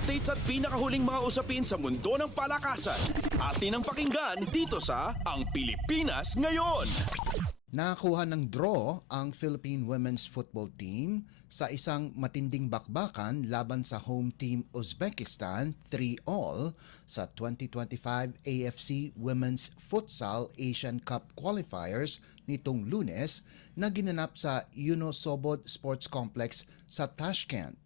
Updates at pinakahuling mga usapin sa mundo ng palakasan. Atin ang pakinggan dito sa Ang Pilipinas Ngayon. Nakakuha ng draw ang Philippine Women's Football Team sa isang matinding bakbakan laban sa home team Uzbekistan 3-all sa 2025 AFC Women's Futsal Asian Cup Qualifiers nitong Lunes na ginanap sa Yunusobod Sports Complex sa Tashkent.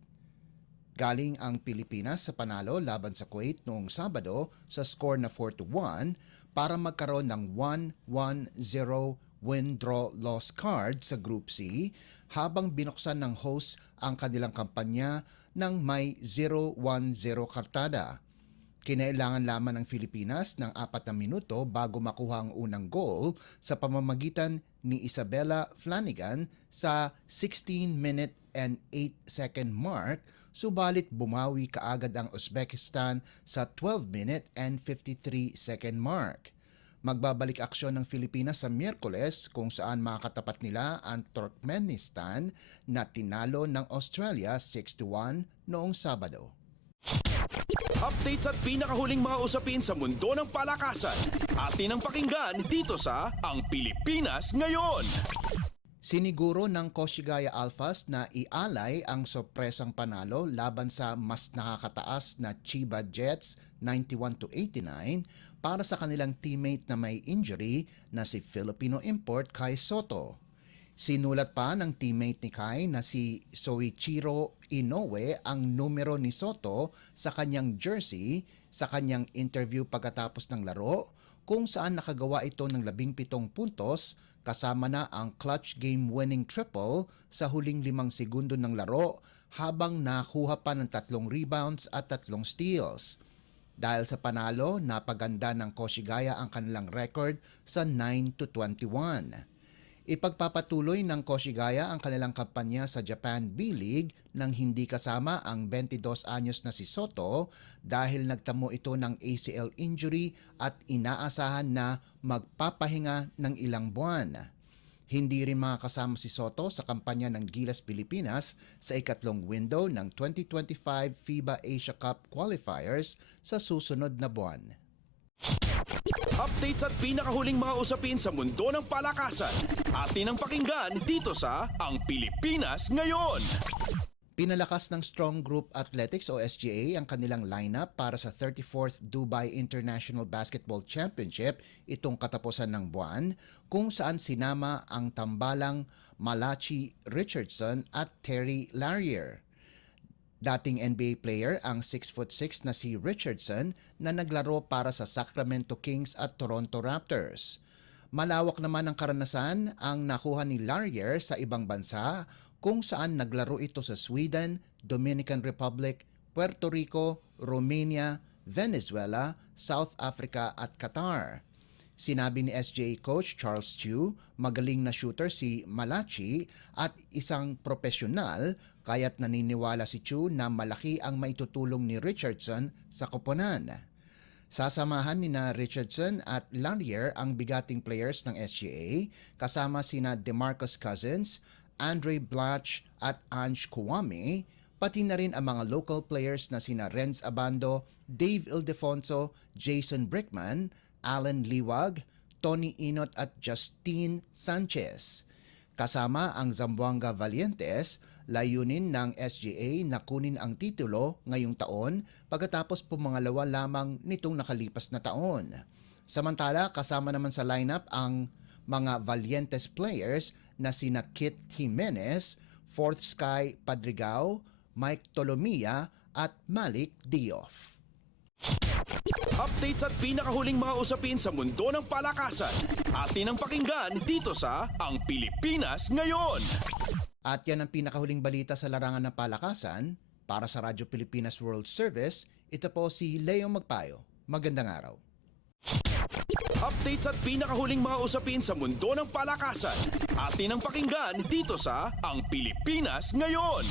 Galing ang Pilipinas sa panalo laban sa Kuwait noong Sabado sa score na 4-1 para magkaroon ng 1-1-0 win-draw-loss card sa Group C habang binuksan ng host ang kanilang kampanya ng may 0-1-0 kartada. Kinailangan lamang ng Pilipinas ng 4 na minuto bago makuha ang unang goal sa pamamagitan ni Isabella Flanagan sa 16-minute and 8-second mark, subalit bumawi kaagad ang Uzbekistan sa 12-minute and 53-second mark. Magbabalik aksyon ng Pilipinas sa Miyerkules kung saan makakatapat nila ang Turkmenistan na tinalo ng Australia 6-1 noong Sabado. Updates at pinakahuling mga usapin sa mundo ng palakasan. Atin ang pakinggan dito sa Ang Pilipinas Ngayon. Siniguro ng Koshigaya Alphas na ialay ang sorpresang panalo laban sa mas nakakataas na Chiba Jets 91-89 para sa kanilang teammate na may injury na si Filipino import Kai Soto. Sinulat pa ng teammate ni Kai na si Soichiro Inoue ang numero ni Soto sa kanyang jersey sa kanyang interview pagkatapos ng laro kung saan nakagawa ito ng 17 puntos kasama na ang clutch game-winning triple sa huling 5 segundo ng laro habang nakuha pa ng 3 rebounds at 3 steals. Dahil sa panalo, napaganda ng Koshigaya ang kanilang record sa 9-21. Ipagpapatuloy ng Koshigaya ang kanilang kampanya sa Japan B-League nang hindi kasama ang 22 anyos na si Soto dahil nagtamo ito ng ACL injury at inaasahan na magpapahinga ng ilang buwan. Hindi rin makakasama si Soto sa kampanya ng Gilas Pilipinas sa ikatlong window ng 2025 FIBA Asia Cup Qualifiers sa susunod na buwan. Updates at pinakahuling mga usapin sa mundo ng palakasan. Atin ang pakinggan dito sa Ang Pilipinas Ngayon. Pinalakas ng Strong Group Athletics o SGA ang kanilang lineup para sa 34th Dubai International Basketball Championship itong katapusan ng buwan kung saan sinama ang tambalang Malachi Richardson at Terry Larrier. Dating NBA player ang 6'6" na si Richardson na naglaro para sa Sacramento Kings at Toronto Raptors. Malawak naman ang karanasan ang nakuha ni Larrier sa ibang bansa kung saan naglaro ito sa Sweden, Dominican Republic, Puerto Rico, Romania, Venezuela, South Africa at Qatar. Sinabi ni SGA coach Charles Chiu, magaling na shooter si Malachi at isang profesional kaya't naniniwala si Chiu na malaki ang maitutulong ni Richardson sa koponan. Sasamahan ni na Richardson at Larrier ang bigating players ng SGA kasama sina DeMarcus Cousins, Andre Blatch at Ange Kouame, pati na rin ang mga local players na sina Renz Abando, Dave Ildefonso, Jason Brickman, Alan Liwag, Tony Inot at Justine Sanchez. Kasama ang Zamboanga Valientes, layunin ng SGA na kunin ang titulo ngayong taon pagkatapos pumangalawa lamang nitong nakalipas na taon. Samantala, kasama naman sa lineup ang mga Valientes players na sina Kit Jimenez, Fourth Sky Padrigao, Mike Tolomia at Malik Diof. Updates at pinakahuling mga usapin sa mundo ng palakasan. Atin ang pakinggan dito sa Ang Pilipinas Ngayon. At yan ang pinakahuling balita sa larangan ng palakasan. Para sa Radyo Pilipinas World Service, ito po si Leo Magpayo. Magandang araw. Updates at pinakahuling mga usapin sa mundo ng palakasan. Atin ang pakinggan dito sa Ang Pilipinas Ngayon.